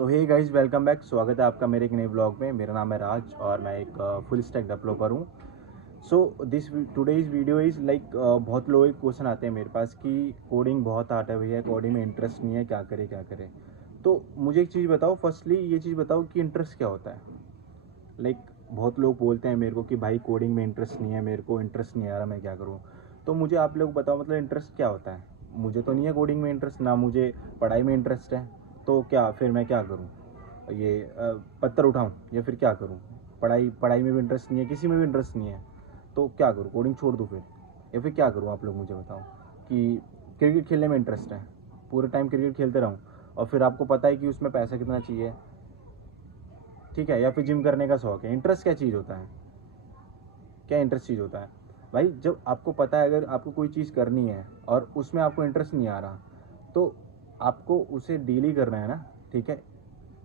सो hey guys, welcome back. स्वागत है आपका मेरे एक नए ब्लॉग में। मेरा नाम है राज और मैं एक फुल स्टैक डेवलपर हूँ। So this today's video is like बहुत लोगों के क्वेश्चन आते हैं मेरे पास कि कोडिंग बहुत हार्ड है भैया, कोडिंग में इंटरेस्ट नहीं है, क्या करे क्या करे। तो मुझे एक चीज़ बताओ, फर्स्टली ये चीज़ बताओ कि इंटरेस्ट क्या होता है। लाइक बहुत लोग बोलते हैं मेरे को कि भाई कोडिंग में इंटरेस्ट नहीं है, मेरे को इंटरेस्ट नहीं आ रहा, मैं क्या करूँ। तो मुझे आप लोग बताओ मतलब इंटरेस्ट क्या होता है। मुझे तो नहीं है कोडिंग में इंटरेस्ट, ना मुझे पढ़ाई में इंटरेस्ट है। तो क्या फिर मैं क्या करूँ, ये पत्थर उठाऊं या फिर क्या करूं। पढ़ाई पढ़ाई में भी इंटरेस्ट नहीं है, किसी में भी इंटरेस्ट नहीं है, तो क्या करूं, कोडिंग छोड़ दूं फिर, या फिर क्या करूं। आप लोग मुझे बताओ कि क्रिकेट खेलने में इंटरेस्ट है, पूरे टाइम क्रिकेट खेलते रहूं और फिर आपको पता है कि उसमें पैसा कितना चाहिए, ठीक है। या फिर जिम करने का शौक है। इंटरेस्ट क्या चीज़ होता है, क्या इंटरेस्ट चीज़ होता है भाई। जब आपको पता है अगर आपको कोई चीज़ करनी है और उसमें आपको इंटरेस्ट नहीं आ रहा, तो आपको उसे डेली करना है ना, ठीक है।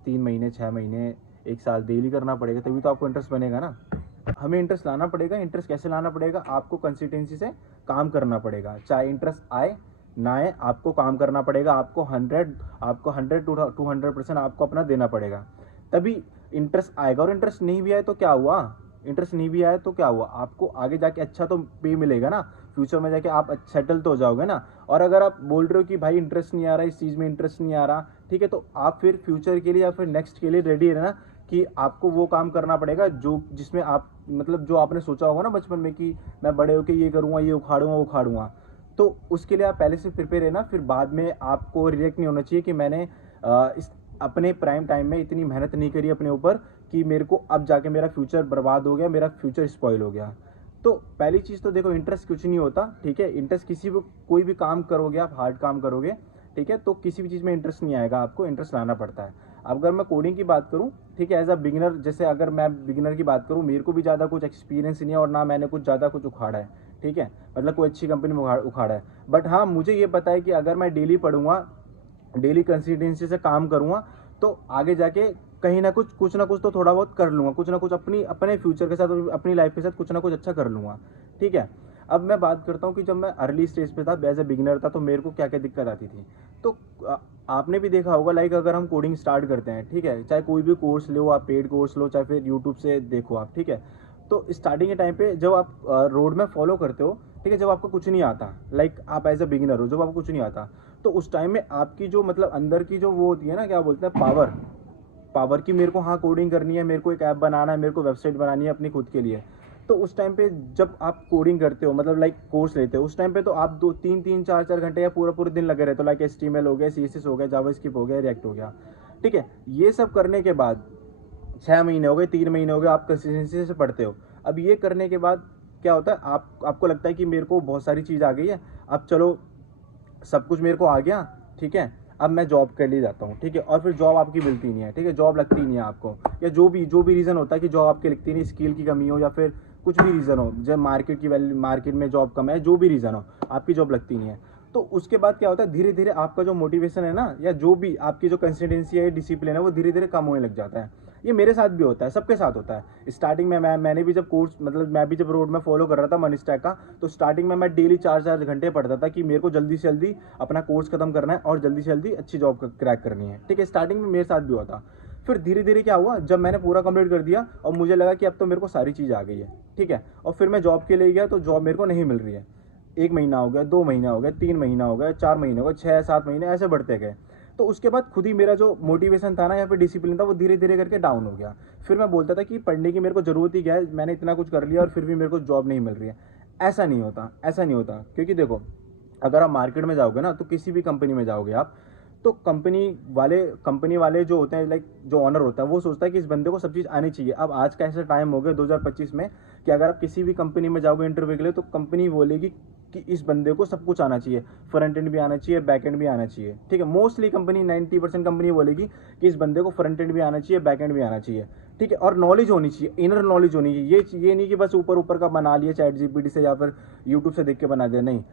3 महीने, 6 महीने, 1 साल डेली करना पड़ेगा, तभी तो आपको इंटरेस्ट बनेगा ना। हमें इंटरेस्ट लाना पड़ेगा। इंटरेस्ट कैसे लाना पड़ेगा, आपको कंसिस्टेंसी से काम करना पड़ेगा। चाहे इंटरेस्ट आए ना आए, आपको काम करना पड़ेगा। आपको 100 to 200% आपको अपना देना पड़ेगा, तभी इंटरेस्ट आएगा। और इंटरेस्ट नहीं भी आए तो क्या हुआ, इंटरेस्ट नहीं भी आए तो क्या हुआ, आपको आगे जाके अच्छा तो पे मिलेगा ना। फ्यूचर में जाके आप सेटल तो हो जाओगे ना। और अगर आप बोल रहे हो कि भाई इंटरेस्ट नहीं आ रहा, इस चीज़ में इंटरेस्ट नहीं आ रहा, ठीक है, तो आप फिर फ्यूचर के लिए या फिर नेक्स्ट के लिए रेडी रहना कि आपको वो काम करना पड़ेगा जो जिसमें आप मतलब जो आपने सोचा होगा ना बचपन में कि मैं बड़े होकर ये करूँगा, ये उखाड़ूंगा वो उखाड़ूंगा। तो उसके लिए आप पहले से प्रिपेयर रहना। फिर बाद में आपको रिएक्ट नहीं होना चाहिए कि मैंने इस अपने प्राइम टाइम में इतनी मेहनत नहीं करी अपने ऊपर कि मेरे को अब जाके मेरा फ्यूचर बर्बाद हो गया, मेरा फ्यूचर स्पॉइल हो गया। तो पहली चीज़ तो देखो, इंटरेस्ट कुछ नहीं होता, ठीक है। इंटरेस्ट किसी भी कोई भी काम करोगे, आप हार्ड काम करोगे, ठीक है, तो किसी भी चीज़ में इंटरेस्ट नहीं आएगा, आपको इंटरेस्ट लाना पड़ता है। अब अगर मैं कोडिंग की बात करूँ, ठीक है, एज अ बिगिनर, जैसे अगर मैं बिगिनर की बात करूँ, मेरे को भी ज़्यादा कुछ एक्सपीरियंस नहीं है और ना मैंने कुछ ज़्यादा कुछ उखाड़ा है, ठीक है, मतलब कोई अच्छी कंपनी में उखाड़ा है। बट हाँ, मुझे ये पता है कि अगर मैं डेली पढ़ूंगा, डेली कंसिस्टेंसी से काम करूंगा, तो आगे जाके कहीं ना कुछ तो थोड़ा बहुत कर लूंगा, कुछ ना कुछ अपने फ्यूचर के साथ, अपनी लाइफ के साथ कुछ ना कुछ अच्छा कर लूंगा, ठीक है। अब मैं बात करता हूँ कि जब मैं अर्ली स्टेज पे था, एज ए बिगिनर था, तो मेरे को क्या क्या दिक्कत आती थी। तो आपने भी देखा होगा, लाइक अगर हम कोडिंग स्टार्ट करते हैं, ठीक है, चाहे कोई भी कोर्स लो, आप पेड कोर्स लो, चाहे फिर यूट्यूब से देखो आप, ठीक है। तो स्टार्टिंग के टाइम पे जब आप रोड में फॉलो करते हो, ठीक है, जब आपको कुछ नहीं आता, लाइक आप एज अ बिगिनर हो, जब आपको कुछ नहीं आता, तो उस टाइम में आपकी जो मतलब अंदर की जो वो होती है ना, क्या बोलते हैं, पावर, पावर की मेरे को हाँ कोडिंग करनी है, मेरे को एक ऐप बनाना है, मेरे को वेबसाइट बनानी है अपनी खुद के लिए। तो उस टाइम पे जब आप कोडिंग करते हो, मतलब लाइक कोर्स लेते हो, उस टाइम पे तो आप 2 3 3 4 4 घंटे या पूरा पूरे दिन लगे रहते हो। लाइक HTML हो गया, CSS हो गया, जावास्क्रिप्ट हो गया, रिएक्ट हो गया, ठीक है। ये सब करने के बाद 6 महीने हो गए, 3 महीने हो गए, आप कंसिस्टेंसी से पढ़ते हो। अब ये करने के बाद क्या होता है, आपको लगता है कि मेरे को बहुत सारी चीज़ आ गई है, अब चलो सब कुछ मेरे को आ गया, ठीक है, अब मैं जॉब के लिए जाता हूँ, ठीक है। और फिर जॉब आपकी मिलती नहीं है, ठीक है, जॉब लगती नहीं है आपको, या जो भी रीज़न होता है कि जॉब आपकी लगती नहीं, स्किल की कमी हो या फिर कुछ भी रीज़न हो, जब मार्केट की वैल्यू, मार्केट में जॉब कम है, जो भी रीज़न हो, आपकी जॉब लगती नहीं है। तो उसके बाद क्या होता है, धीरे धीरे आपका जो मोटिवेशन है ना, या जो भी आपकी जो कंसिस्टेंसी है, डिसिप्लिन है, वो धीरे धीरे कम होने लग जाता है। ये मेरे साथ भी होता है, सबके साथ होता है। स्टार्टिंग में मैंने भी जब कोर्स, मतलब मैं भी जब रोड में फॉलो कर रहा था मनी स्टैक का, तो स्टार्टिंग में मैं डेली 4 4 घंटे पढ़ता था कि मेरे को जल्दी से जल्दी अपना कोर्स खत्म करना है और जल्दी से जल्दी अच्छी जॉब क्रैक करनी है, ठीक है। स्टार्टिंग में मेरे साथ भी हुआ था। फिर धीरे धीरे क्या हुआ, जब मैंने पूरा कंप्लीट कर दिया और मुझे लगा कि अब तो मेरे को सारी चीज़ आ गई है, ठीक है, और फिर मैं जॉब के लिए गया, तो जॉब मेरे को नहीं मिल रही है। 1 महीना हो गया, 2 महीना हो गया, 3 महीना हो गया, 4 महीने हो गए, 6 7 महीने ऐसे बढ़ते गए। तो उसके बाद खुद ही मेरा जो मोटिवेशन था ना, या फिर डिसिप्लिन था, वो धीरे धीरे करके डाउन हो गया। फिर मैं बोलता था कि पढ़ने की मेरे को ज़रूरत ही क्या है, मैंने इतना कुछ कर लिया और फिर भी मेरे को जॉब नहीं मिल रही है। ऐसा नहीं होता, ऐसा नहीं होता, क्योंकि देखो, अगर आप मार्केट में जाओगे ना, तो किसी भी कंपनी में जाओगे आप, तो कंपनी वाले जो होते हैं, लाइक जो ऑनर होता है, वो सोचता है कि इस बंदे को सब चीज़ आनी चाहिए। अब आज का ऐसा टाइम हो गया 2025 में कि अगर आप किसी भी कंपनी में जाओगे इंटरव्यू के लिए, तो कंपनी बोलेगी कि इस बंदे को सब कुछ आना चाहिए, फ्रंट एंड भी आना चाहिए, बैक एंड भी आना चाहिए, ठीक है। मोस्टली कंपनी 90% कंपनी बोलेगी कि इस बंदे को फ्रंट एंड भी आना चाहिए, बैक एंड भी आना चाहिए, ठीक है। और नॉलेज होनी चाहिए, इनर नॉलेज होनी चाहिए। ये नहीं कि बस ऊपर ऊपर का बना लिया चैट जीपीटी से या फिर यूट्यूब से देख के बना दिया, नहीं,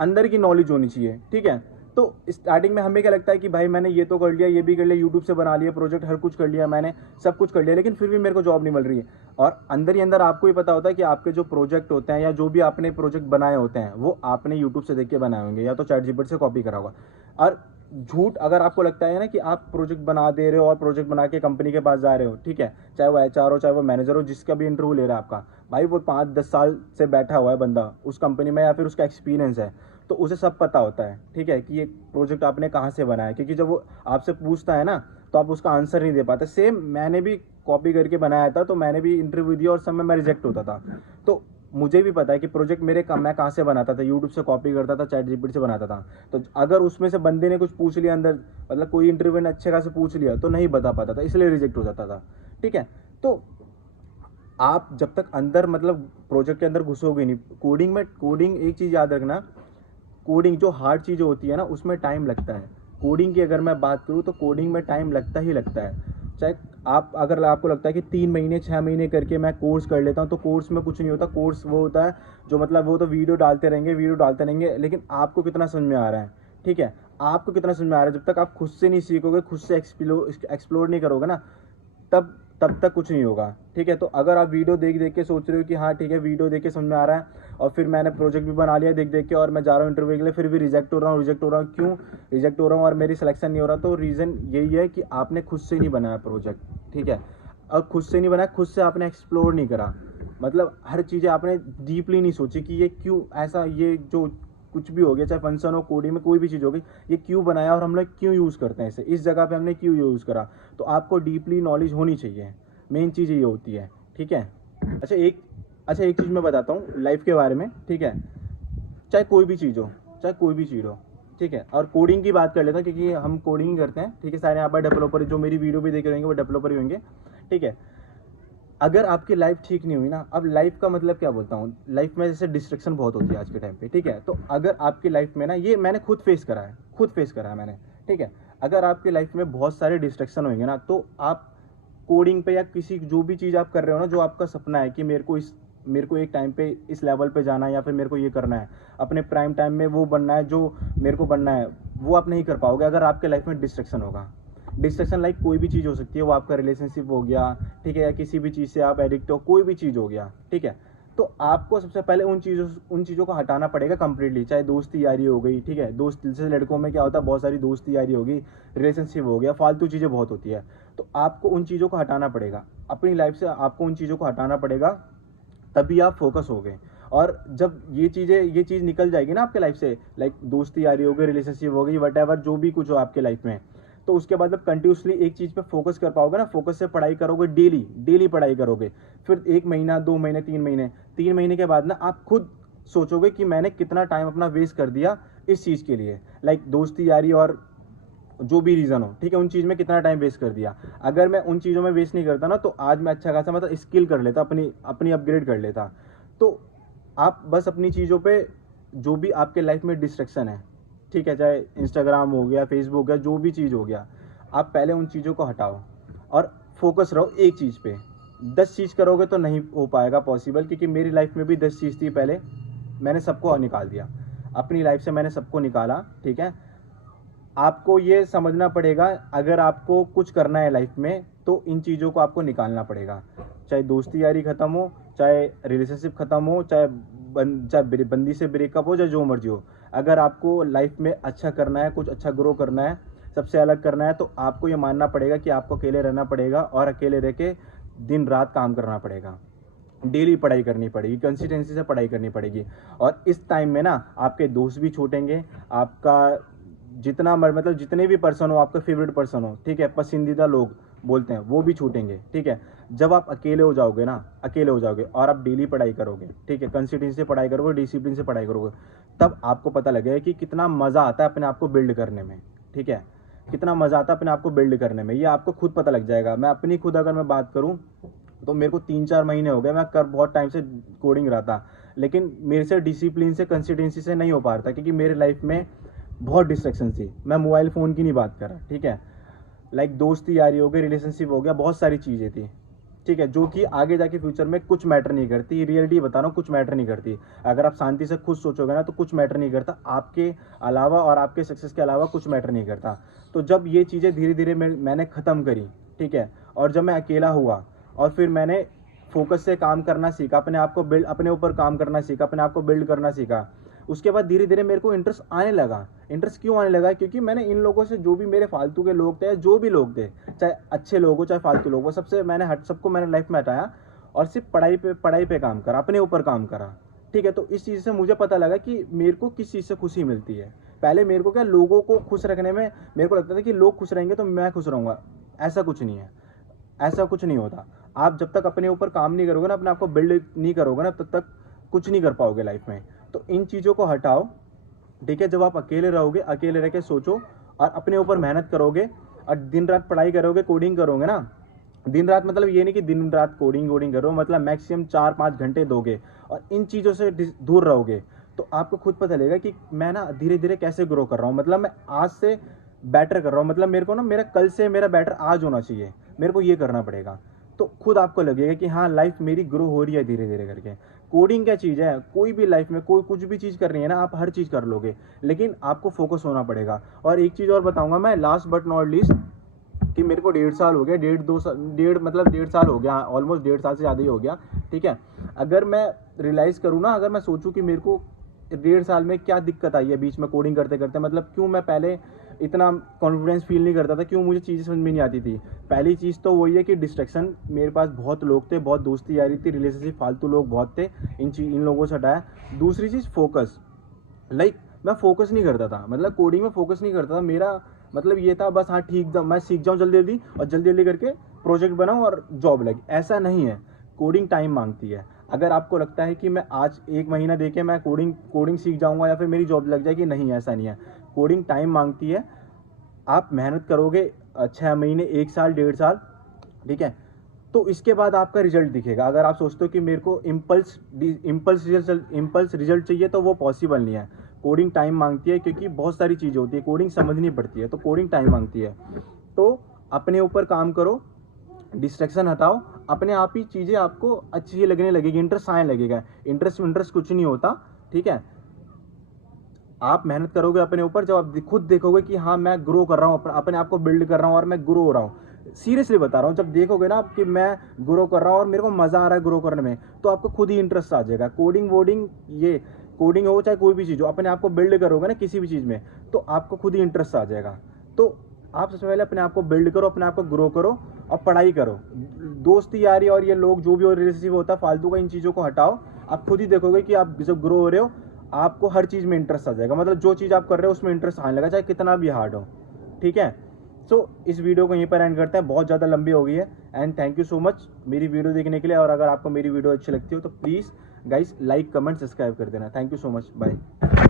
अंदर की नॉलेज होनी चाहिए, ठीक है। तो स्टार्टिंग में हमें क्या लगता है कि भाई मैंने ये तो कर लिया, ये भी कर लिया, यूट्यूब से बना लिया प्रोजेक्ट, हर कुछ कर लिया मैंने, सब कुछ कर लिया, लेकिन फिर भी मेरे को जॉब नहीं मिल रही है। और अंदर ही अंदर आपको ही पता होता है कि आपके जो प्रोजेक्ट होते हैं या जो भी आपने प्रोजेक्ट बनाए होते हैं, वो आपने यूट्यूब से देख के बनाए होंगे या तो चैट जीपीटी से कॉपी करा होगा। और झूठ अगर आपको लगता है ना कि आप प्रोजेक्ट बना दे रहे हो और प्रोजेक्ट बना के कंपनी के पास जा रहे हो, ठीक है, चाहे वो एचआर हो चाहे वो मैनेजर हो, जिसका भी इंटरव्यू ले रहा है आपका, भाई वो 5-10 साल से बैठा हुआ है बंदा उस कंपनी में, या फिर उसका एक्सपीरियंस है, तो उसे सब पता होता है, ठीक है, कि ये प्रोजेक्ट आपने कहाँ से बनाया। क्योंकि जब वो आपसे पूछता है ना तो आप उसका आंसर नहीं दे पाते। सेम मैंने भी कॉपी करके बनाया था, तो मैंने भी इंटरव्यू दिया और सब में मैं रिजेक्ट होता था। तो मुझे भी पता है कि प्रोजेक्ट मेरे मैं कहाँ से बनाता था, यूट्यूब से कॉपी करता था, चैट जीपीटी से बनाता था। तो अगर उसमें से बंदे ने कुछ पूछ लिया अंदर, मतलब कोई इंटरव्यू ने अच्छे खासे पूछ लिया, तो नहीं बता पाता था, इसलिए रिजेक्ट हो जाता था, ठीक है। तो आप जब तक अंदर मतलब प्रोजेक्ट के अंदर घुसोगे नहीं, कोडिंग एक चीज़ याद रखना, कोडिंग जो हार्ड चीज़ें होती है ना उसमें टाइम लगता है। कोडिंग की अगर मैं बात करूँ तो कोडिंग में टाइम लगता ही लगता है। चाहे आप अगर आपको लगता है कि 3 महीने 6 महीने करके मैं कोर्स कर लेता हूँ, तो कोर्स में कुछ नहीं होता। कोर्स वो होता है जो मतलब वो तो वीडियो डालते रहेंगे, लेकिन आपको कितना समझ में आ रहा है, ठीक है, आपको कितना समझ में आ रहा है। जब तक आप खुद से नहीं सीखोगे, खुद से एक्सप्लोर नहीं करोगे ना, तब तक कुछ नहीं होगा, ठीक है। तो अगर आप वीडियो देख देख के सोच रहे हो कि हाँ ठीक है वीडियो देख के समझ में आ रहा है, और फिर मैंने प्रोजेक्ट भी बना लिया देख देख के, और मैं जा रहा हूँ इंटरव्यू के लिए, फिर भी रिजेक्ट हो रहा हूँ, क्यों रिजेक्ट हो रहा हूँ और मेरी सिलेक्शन नहीं हो रहा, तो रीज़न यही है कि आपने खुद से नहीं बनाया प्रोजेक्ट, ठीक है। और खुद से नहीं बनाया, खुद से आपने एक्सप्लोर नहीं करा, मतलब हर चीज़ें आपने डीपली नहीं सोची कि ये क्यों ऐसा, ये जो कुछ भी हो गया, चाहे फंक्शन हो, कोडिंग में कोई भी चीज़ होगी, ये क्यों बनाया और हम लोग क्यों यूज़ करते हैं इसे, इस जगह पे हमने क्यों यूज़ करा। तो आपको डीपली नॉलेज होनी चाहिए, मेन चीज़ ये होती है, ठीक है। अच्छा एक चीज़ मैं बताता हूँ लाइफ के बारे में, ठीक है। चाहे कोई भी चीज़ हो, ठीक है। और कोडिंग की बात कर लेता हूँ क्योंकि हम कोडिंग ही करते हैं, ठीक है। सारे यहाँ पर डेवलपर जो मेरी वीडियो भी देख रहे होंगे वो डेवलपर ही होंगे, ठीक है। अगर आपकी लाइफ ठीक नहीं हुई ना, अब लाइफ का मतलब क्या बोलता हूँ, लाइफ में जैसे डिस्ट्रैक्शन बहुत होती है आज के टाइम पे, ठीक है। तो अगर आपकी लाइफ में ना, ये मैंने खुद फेस करा है मैंने, ठीक है। अगर आपकी लाइफ में बहुत सारे डिस्ट्रैक्शन होंगे ना, तो आप कोडिंग पे या किसी जो भी चीज़ आप कर रहे हो ना, जो आपका सपना है कि मेरे को एक टाइम पे इस लेवल पे जाना है, या फिर मेरे को ये करना है, अपने प्राइम टाइम में वो बनना है जो मेरे को बनना है, वो आप नहीं कर पाओगे अगर आपके लाइफ में डिस्ट्रैक्शन होगा। डिस्ट्रैक्शन लाइक कोई भी चीज़ हो सकती है, वो आपका रिलेशनशिप हो गया, ठीक है, या किसी भी चीज़ से आप एडिक्ट हो, कोई भी चीज़ हो गया, ठीक है। तो आपको सबसे पहले उन चीज़ों को हटाना पड़ेगा कंप्लीटली। चाहे दोस्ती यारी हो गई, ठीक है, दोस्त जैसे लड़कों में क्या होता है, बहुत सारी दोस्ती यारी होगी, रिलेशनशिप हो गया, फालतू चीज़ें बहुत होती है। तो आपको उन चीज़ों को हटाना पड़ेगा अपनी लाइफ से, आपको उन चीज़ों को हटाना पड़ेगा, तभी आप फोकस हो गए। और जब ये चीज़ निकल जाएगी ना आपके लाइफ से, लाइक दोस्ती यारी हो गई, रिलेशनशिप हो गई, वट एवर जो भी कुछ हो आपके लाइफ में, तो उसके बाद जब कंटिन्यूसली एक चीज़ पे फोकस कर पाओगे ना, फोकस से पढ़ाई करोगे, डेली पढ़ाई करोगे, फिर 1 महीना 2 महीने 3 महीने के बाद ना आप खुद सोचोगे कि मैंने कितना टाइम अपना वेस्ट कर दिया इस चीज़ के लिए, लाइक दोस्ती यारी और जो भी रीज़न हो, ठीक है, उन चीज़ में कितना टाइम वेस्ट कर दिया। अगर मैं उन चीज़ों में वेस्ट नहीं करता ना, तो आज मैं अच्छा खासा मतलब स्किल कर लेता, अपनी अपग्रेड कर लेता। तो आप बस अपनी चीज़ों पे, जो भी आपके लाइफ में डिस्ट्रैक्शन है, ठीक है, चाहे इंस्टाग्राम हो गया, फेसबुक हो गया, जो भी चीज़ हो गया, आप पहले उन चीज़ों को हटाओ और फोकस रहो एक चीज़ पे। 10 चीज़ करोगे तो नहीं हो पाएगा पॉसिबल, क्योंकि मेरी लाइफ में भी 10 चीज़ थी पहले, मैंने सबको निकाल दिया अपनी लाइफ से, मैंने सबको निकाला, ठीक है। आपको ये समझना पड़ेगा, अगर आपको कुछ करना है लाइफ में, तो इन चीज़ों को आपको निकालना पड़ेगा। चाहे दोस्ती यारी ख़त्म हो, चाहे रिलेशनशिप ख़त्म हो, चाहे बंदी से ब्रेकअप हो, चाहे जो मर्जी हो, अगर आपको लाइफ में अच्छा करना है, कुछ अच्छा ग्रो करना है, सबसे अलग करना है, तो आपको ये मानना पड़ेगा कि आपको अकेले रहना पड़ेगा, और अकेले रह के दिन रात काम करना पड़ेगा, डेली पढ़ाई करनी पड़ेगी, कंसिस्टेंसी से पढ़ाई करनी पड़ेगी। और इस टाइम में ना आपके दोस्त भी छूटेंगे, आपका मतलब जितने भी पर्सन हो, आपका फेवरेट पर्सन हो, ठीक है, पसंदीदा लोग बोलते हैं, वो भी छूटेंगे, ठीक है। जब आप अकेले हो जाओगे ना, और आप डेली पढ़ाई करोगे, ठीक है, कंसिस्टेंसी से पढ़ाई करोगे, डिसिप्लिन से पढ़ाई करोगे, तब आपको पता लगेगा कि कितना मज़ा आता है अपने आप को बिल्ड करने में, ठीक है, कितना मज़ा आता है अपने आप को बिल्ड करने में, ये आपको खुद पता लग जाएगा। मैं अपनी खुद अगर मैं बात करूँ, तो मेरे को 3-4 महीने हो गए, मैं कर बहुत टाइम से कोडिंग रहा था, लेकिन मेरे से डिसिप्लिन से, कंसिस्टेंसी से नहीं हो पा रहा था, क्योंकि मेरे लाइफ में बहुत डिस्ट्रैक्शन थी। मैं मोबाइल फ़ोन की नहीं बात कर रहा, ठीक है, लाइक दोस्ती यारी हो गई, रिलेशनशिप हो गया, बहुत सारी चीज़ें थी, ठीक है, जो कि आगे जाके फ्यूचर में कुछ मैटर नहीं करती। रियलिटी बता रहा हूँ, कुछ मैटर नहीं करती। अगर आप शांति से खुद सोचोगे ना, तो कुछ मैटर नहीं करता आपके अलावा, और आपके सक्सेस के अलावा कुछ मैटर नहीं करता। तो जब ये चीज़ें धीरे धीरे मैंने ख़त्म करी, ठीक है, और जब मैं अकेला हुआ, और फिर मैंने फोकस से काम करना सीखा, अपने ऊपर काम करना सीखा, अपने आप को बिल्ड करना सीखा, उसके बाद धीरे धीरे मेरे को इंटरेस्ट आने लगा। इंटरेस्ट क्यों आने लगा? क्योंकि मैंने इन लोगों से, जो भी मेरे फालतू के लोग थे, जो भी लोग थे, चाहे अच्छे लोग हो चाहे फालतू लोग हो, सबको मैंने लाइफ में हटाया और सिर्फ पढ़ाई पे काम करा, अपने ऊपर काम करा। ठीक है, तो इस चीज़ से मुझे पता लगा कि मेरे को किस चीज़ से खुशी मिलती है। पहले मेरे को क्या, लोगों को खुश रखने में मेरे को लगता था कि लोग खुश रहेंगे तो मैं खुश रहूँगा। ऐसा कुछ नहीं है, ऐसा कुछ नहीं होता। आप जब तक अपने ऊपर काम नहीं करोगे ना, अपने आप को बिल्ड नहीं करोगे ना, तब तक कुछ नहीं कर पाओगे लाइफ में। तो इन चीज़ों को हटाओ। ठीक है, जब आप अकेले रहोगे, अकेले रह के सोचो और अपने ऊपर मेहनत करोगे और दिन रात पढ़ाई करोगे, कोडिंग करोगे ना, दिन रात मतलब ये नहीं कि दिन रात कोडिंग करो, मतलब मैक्सिमम 4-5 घंटे दोगे और इन चीज़ों से दूर रहोगे, तो आपको खुद पता लगेगा कि मैं ना धीरे धीरे कैसे ग्रो कर रहा हूँ। मतलब मैं आज से बेटर कर रहा हूँ, मतलब मेरे को ना, मेरा कल से मेरा बेटर आज होना चाहिए, मेरे को ये करना पड़ेगा। तो खुद आपको लगेगा कि हाँ, लाइफ मेरी ग्रो हो रही है धीरे धीरे करके। कोडिंग क्या चीज़ है, कोई भी लाइफ में कोई कुछ भी चीज़ कर रही है ना, आप हर चीज़ कर लोगे, लेकिन आपको फोकस होना पड़ेगा। और एक चीज़ और बताऊंगा मैं, लास्ट बट नॉट लीस्ट, कि मेरे को 1.5 साल हो गया, 1.5 साल हो गया, ऑलमोस्ट 1.5 साल से ज़्यादा ही हो गया। ठीक है, अगर मैं रियलाइज़ करूँ ना, अगर मैं सोचूं कि मेरे को 1.5 साल में क्या दिक्कत आई है बीच में कोडिंग करते करते, मतलब क्यों मैं पहले इतना कॉन्फिडेंस फील नहीं करता था, क्यों मुझे चीज़ें समझ में नहीं आती थी। पहली चीज़ तो वही है कि डिस्ट्रैक्शन, मेरे पास बहुत लोग थे, बहुत दोस्ती यारी थी, रिलेशनशिप, फालतू लोग बहुत थे, इन लोगों से हटाया। दूसरी चीज़ फोकस, मैं फोकस नहीं करता था, मतलब कोडिंग में फोकस नहीं करता था। मेरा मतलब ये था बस, हाँ ठीक, मैं सीख जाऊँ जल्दी जल्दी और जल्दी जल्दी करके प्रोजेक्ट बनाऊँ और जॉब लगे। ऐसा नहीं है, कोडिंग टाइम मांगती है। अगर आपको लगता है कि मैं आज 1 महीना देके मैं कोडिंग सीख जाऊँगा या फिर मेरी जॉब लग जाएगी, नहीं, ऐसा नहीं है। कोडिंग टाइम मांगती है। आप मेहनत करोगे 6 महीने, 1 साल, 1.5 साल, ठीक है, तो इसके बाद आपका रिजल्ट दिखेगा। अगर आप सोचते हो कि मेरे को इम्पल्स रिजल्ट चाहिए, तो वो पॉसिबल नहीं है। कोडिंग टाइम मांगती है, क्योंकि बहुत सारी चीज़ें होती है, कोडिंग समझनी पड़ती है, तो कोडिंग टाइम मांगती है। तो अपने ऊपर काम करो, डिस्ट्रैक्शन हटाओ, अपने आप ही चीज़ें आपको अच्छी लगने लगेगी, इंटरेस्ट आने लगेगा। इंटरेस्ट कुछ नहीं होता। ठीक है, आप मेहनत करोगे अपने ऊपर, जब आप खुद देखोगे कि हाँ, मैं ग्रो कर रहा हूँ, अपने आप को बिल्ड कर रहा हूँ और मैं ग्रो हो रहा हूँ, सीरियसली बता रहा हूँ, जब देखोगे ना कि मैं ग्रो कर रहा हूँ और मेरे को मज़ा आ रहा है ग्रो करने में, तो आपको खुद ही इंटरेस्ट आ जाएगा। कोडिंग हो चाहे कोई भी चीज़ हो, अपने आप को बिल्ड करोगे ना किसी भी चीज़ में, तो आपको खुद ही इंटरेस्ट आ जाएगा। तो आप सबसे पहले अपने आप को बिल्ड करो, अपने आप को ग्रो करो और पढ़ाई करो। दोस्ती यारी और ये लोग जो भी और रिलेशनशिप होता है फालतू का, इन चीज़ों को हटाओ। आप खुद ही देखोगे कि आप जब ग्रो हो रहे हो, आपको हर चीज़ में इंटरेस्ट आ जाएगा, मतलब जो चीज़ आप कर रहे हो उसमें इंटरेस्ट आने लगा, चाहे कितना भी हार्ड हो। ठीक है, सो इस वीडियो को यहीं पर एंड करते हैं, बहुत ज़्यादा लंबी हो गई है। And thank you so much मेरी वीडियो देखने के लिए। और अगर आपको मेरी वीडियो अच्छी लगती हो तो please guys like, comment, subscribe कर देना। Thank you so much, bye.